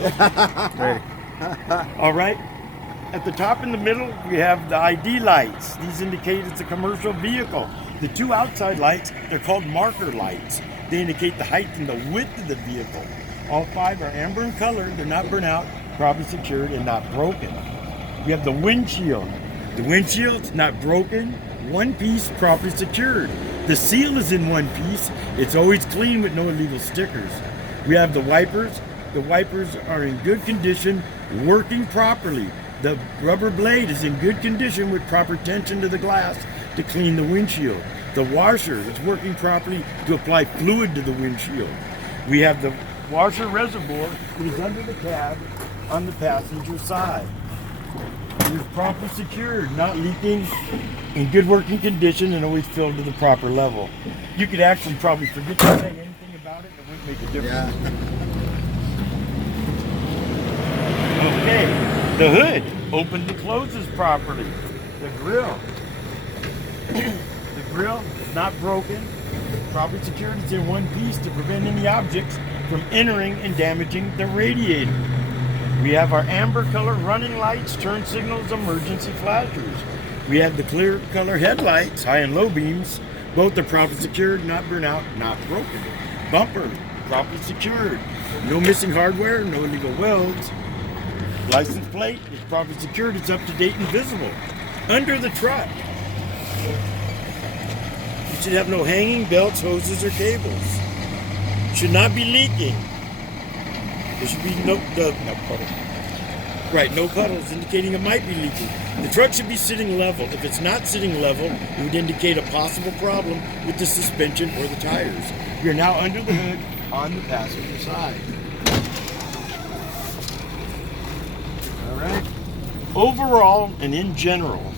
Ready. All right. At the top in the middle, we have the ID lights. These indicate it's a commercial vehicle. The two outside lights, they're called marker lights. They indicate the height and the width of the vehicle. All five are amber in color. They're not burnt out, properly secured, and not broken. We have the windshield. The windshield's not broken, one piece, properly secured. The seal is in one piece. It's always clean with no illegal stickers. We have the wipers. The wipers are in good condition, working properly. The rubber blade is in good condition with proper tension to the glass to clean the windshield. The washer is working properly to apply fluid to the windshield. We have the washer reservoir that is under the cab on the passenger side. It is properly secured, not leaking, in good working condition, and always filled to the proper level. You could actually probably forget to say anything about it, it wouldn't make a difference. Yeah. Okay, the hood opens and closes properly. The grill. The grill is not broken, properly secured. It's in one piece to prevent any objects from entering and damaging the radiator. We have our amber color running lights, turn signals, emergency flashers. We have the clear color headlights, high and low beams. Both are properly secured, not burnt out, not broken. Bumper, properly secured. No missing hardware, no illegal welds. License plate is properly secured, it's up to date and visible. Under the truck, you should have no hanging belts, hoses, or cables. Should not be leaking. There should be no puddles. Right, no puddles, indicating it might be leaking. The truck should be sitting level. If it's not sitting level, it would indicate a possible problem with the suspension or the tires. We are now under the hood on the passenger side. All right. Overall and in general,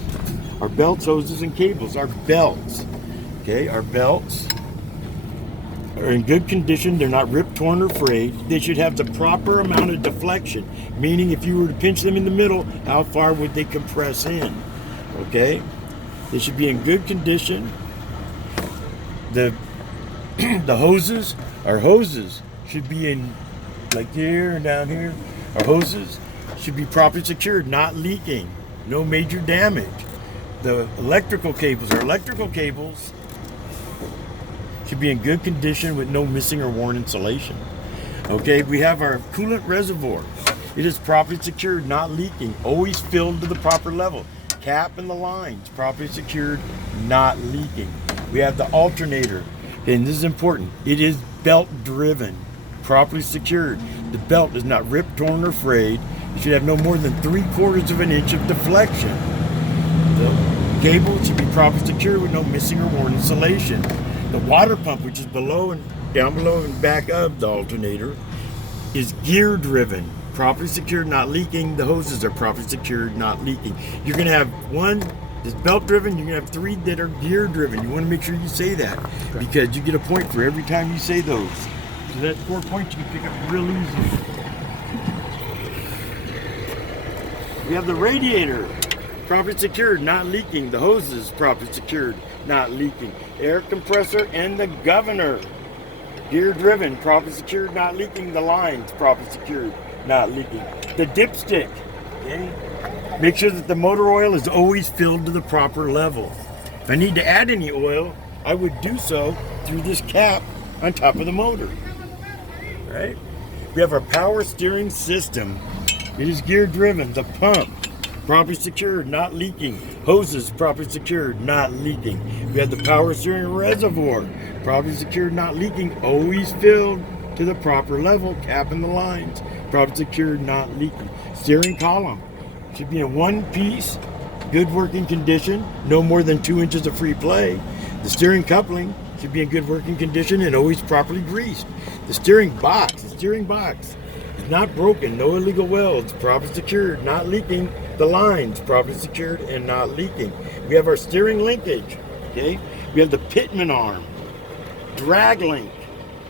our belts, hoses, and cables, our belts, okay, our belts are in good condition. They're not ripped, torn, or frayed. They should have the proper amount of deflection, meaning if you were to pinch them in the middle, how far would they compress in? Okay? They should be in good condition. The hoses, our hoses should be in, like here and down here. Our hoses should be properly secured, not leaking, no major damage. The electrical cables, our electrical cables should be in good condition with no missing or worn insulation. Okay, we have our coolant reservoir. It is properly secured, not leaking, always filled to the proper level. Cap and the lines, properly secured, not leaking. We have the alternator, and this is important. It is belt driven, properly secured. The belt is not ripped, torn, or frayed. It should have no more than 3/4 of an inch of deflection. The cable should be properly secured with no missing or worn insulation. The water pump, which is below and down below and back of the alternator, is gear driven, properly secured, not leaking. The hoses are properly secured, not leaking. You're going to have one that's belt driven, you're going to have three that are gear driven. You want to make sure you say that because you get a point for every time you say those. So that's 4 points you can pick up real easy. We have the radiator, properly secured, not leaking. The hoses, properly secured, not leaking. Air compressor and the governor, gear driven, properly secured, not leaking. The lines, properly secured, not leaking. The dipstick, okay? Make sure that the motor oil is always filled to the proper level. If I need to add any oil, I would do so through this cap on top of the motor. Right? We have our power steering system. It is gear driven. The pump, properly secured, not leaking. Hoses, properly secured, not leaking. We have the power steering reservoir, properly secured, not leaking, always filled to the proper level. Cap in the lines, properly secured, not leaking. Steering column should be in one piece, good working condition, no more than 2 inches of free play. The steering coupling should be in good working condition and always properly greased. The steering box is not broken, no illegal welds, properly secured, not leaking. The lines, properly secured and not leaking. We have our steering linkage, okay? We have the pitman arm, drag link,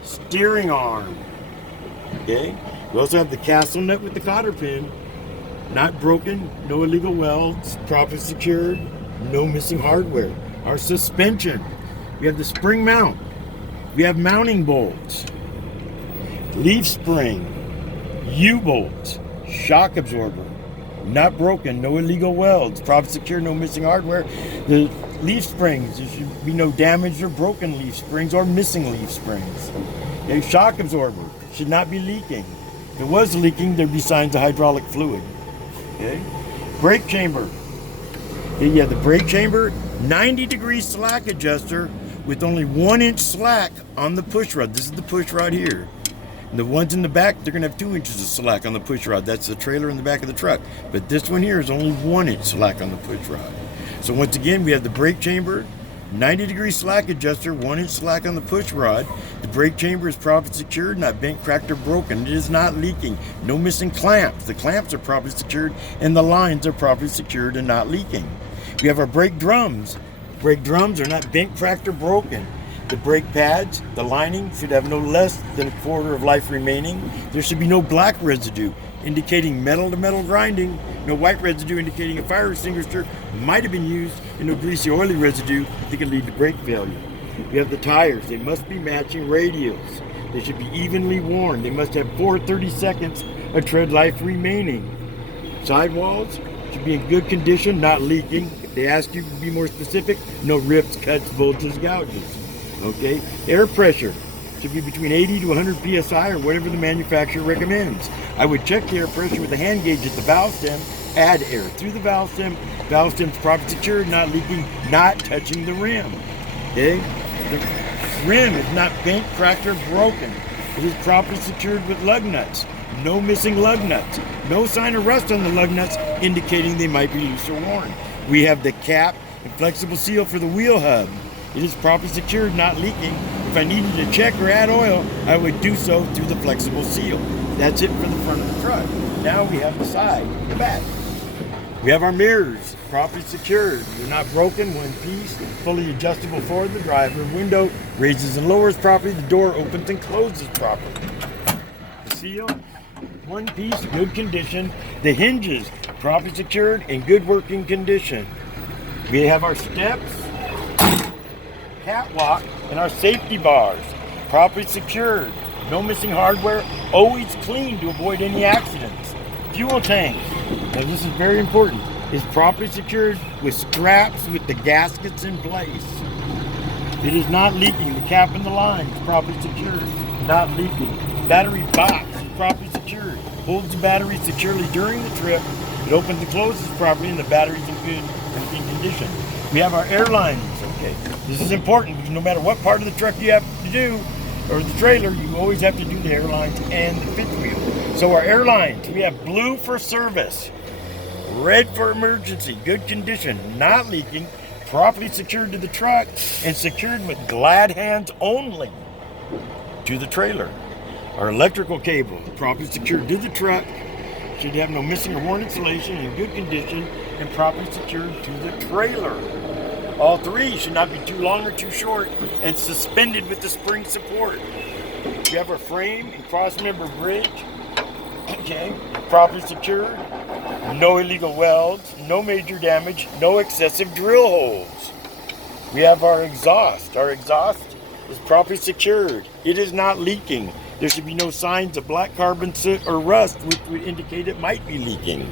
steering arm, okay? We also have the castle nut with the cotter pin, not broken, no illegal welds, properly secured, no missing hardware. Our suspension, we have the spring mount, we have mounting bolts, leaf spring, U-bolts, shock absorber, not broken, no illegal welds, properly secure, no missing hardware. The leaf springs, there should be no damaged or broken leaf springs or missing leaf springs. A shock absorber should not be leaking. If it was leaking, there'd be signs of hydraulic fluid. Okay, brake chamber. You have the brake chamber, 90-degree slack adjuster with only 1-inch slack on the push rod. This is the push rod here. And the ones in the back, they're going to have 2 inches of slack on the push rod. That's the trailer in the back of the truck. But this one here is only 1-inch slack on the push rod. So once again, we have the brake chamber, 90-degree slack adjuster, 1-inch slack on the push rod. The brake chamber is properly secured, not bent, cracked, or broken. It is not leaking. No missing clamps. The clamps are properly secured, and the lines are properly secured and not leaking. We have our brake drums. Brake drums are not bent, cracked, or broken. The brake pads, the lining should have no less than a quarter of life remaining. There should be no black residue indicating metal-to-metal grinding, no white residue indicating a fire extinguisher might have been used, and no greasy, oily residue that can lead to brake failure. We have the tires. They must be matching radials. They should be evenly worn. They must have 430 seconds of tread life remaining. Sidewalls should be in good condition, not leaking. If they ask you to be more specific, no rips, cuts, bulges, gouges. Okay, air pressure should be between 80 to 100 psi or whatever the manufacturer recommends. I would check the air pressure with a hand gauge at the valve stem, add air through the valve stem. Valve stem's properly secured, not leaking, not touching the rim. Okay, the rim is not bent, cracked, or broken. It is properly secured with lug nuts. No missing lug nuts. No sign of rust on the lug nuts indicating they might be loose or worn. We have the cap and flexible seal for the wheel hub. It is properly secured, not leaking. If I needed to check or add oil, I would do so through the flexible seal. That's it for the front of the truck. Now we have the side, the back. We have our mirrors, properly secured. They're not broken, one piece, fully adjustable for the driver. Window raises and lowers properly. The door opens and closes properly. The seal, one piece, good condition. The hinges, properly secured, in good working condition. We have our steps, catwalk, and our safety bars, properly secured, no missing hardware, always clean to avoid any accidents. Fuel tank, now this is very important, is properly secured with straps with the gaskets in place. It is not leaking. The cap and the line is properly secured, not leaking. Battery box is properly secured, holds the battery securely during the trip. It opens and closes properly, and the battery's in good working condition. We have our airlines. Okay, this is important because no matter what part of the truck you have to do, or the trailer, you always have to do the airlines and the fifth wheel. So our airlines, we have blue for service, red for emergency, good condition, not leaking, properly secured to the truck, and secured with glad hands only to the trailer. Our electrical cable, properly secured to the truck, should have no missing or worn insulation, in good condition, and properly secured to the trailer. All three should not be too long or too short, and suspended with the spring support. We have our frame and cross-member bridge, okay, properly secured, no illegal welds, no major damage, no excessive drill holes. We have our exhaust. Our exhaust is properly secured. It is not leaking. There should be no signs of black carbon soot or rust, which would indicate it might be leaking.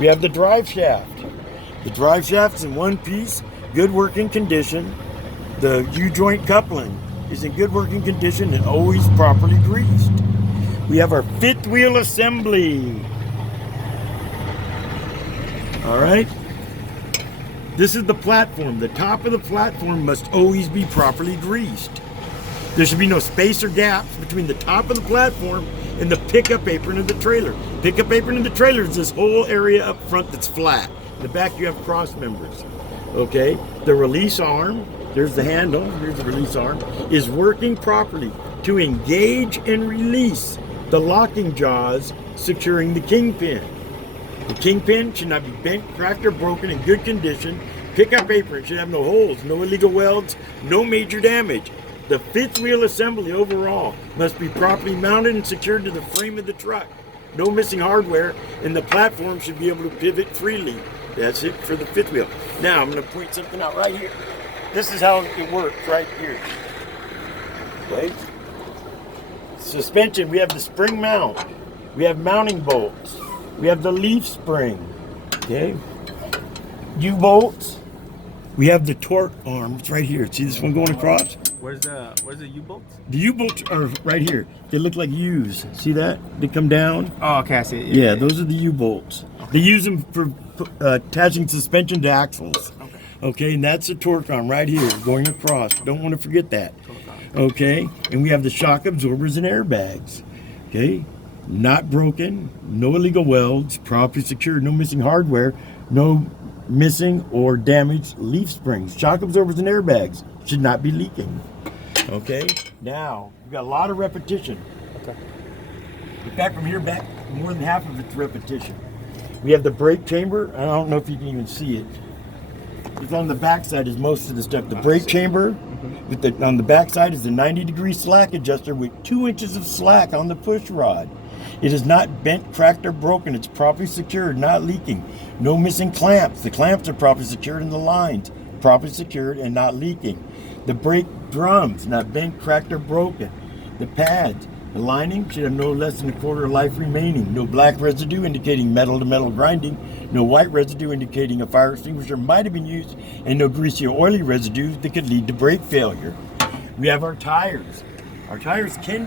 We have the drive shaft. The drive shaft is in one piece, good working condition. The U-joint coupling is in good working condition and always properly greased. We have our fifth wheel assembly. All right. This is the platform. The top of the platform must always be properly greased. There should be no space or gaps between the top of the platform and the pickup apron of the trailer. Pickup apron of the trailer is this whole area up front that's flat. In the back you have cross members. Okay, the release arm, there's the handle, here's the release arm, is working properly to engage and release the locking jaws securing the kingpin. The kingpin should not be bent, cracked, or broken, in good condition. Pickup apron should have no holes, no illegal welds, no major damage. The fifth wheel assembly overall must be properly mounted and secured to the frame of the truck. No missing hardware, and the platform should be able to pivot freely. That's it for the fifth wheel. Now I'm going to point something out right here. This is how it works right here. Okay. Suspension, we have the spring mount We have mounting bolts. We have the leaf spring. Okay. U-bolts. We have the torque arms right here. See this one going across? Where's the U-bolts? The U-bolts are right here. They look like U's. See that? They come down. Oh, okay, I see it. Yeah, those are the U-bolts. Okay. They use them for attaching suspension to axles. Okay, and that's the torque arm right here going across. Don't want to forget that. Okay, and we have the shock absorbers and airbags. Okay, not broken, no illegal welds, properly secured, no missing hardware, no missing or damaged leaf springs. Shock absorbers and airbags should not be leaking. Okay, now we've got a lot of repetition. Okay. In fact, from here back, more than half of it's repetition. We have the brake chamber. I don't know if you can even see it. It's on the back side is most of the stuff. The brake chamber with on the back side is the 90-degree slack adjuster with 2 inches of slack on the push rod. It is not bent, cracked, or broken. It's properly secured, not leaking. No missing clamps. The clamps are properly secured in the lines, properly secured and not leaking. The brake drums, not bent, cracked, or broken. The pads, the lining should have no less than a quarter life remaining. No black residue indicating metal-to-metal grinding. No white residue indicating a fire extinguisher might have been used. And no greasy or oily residue that could lead to brake failure. We have our tires. Our tires can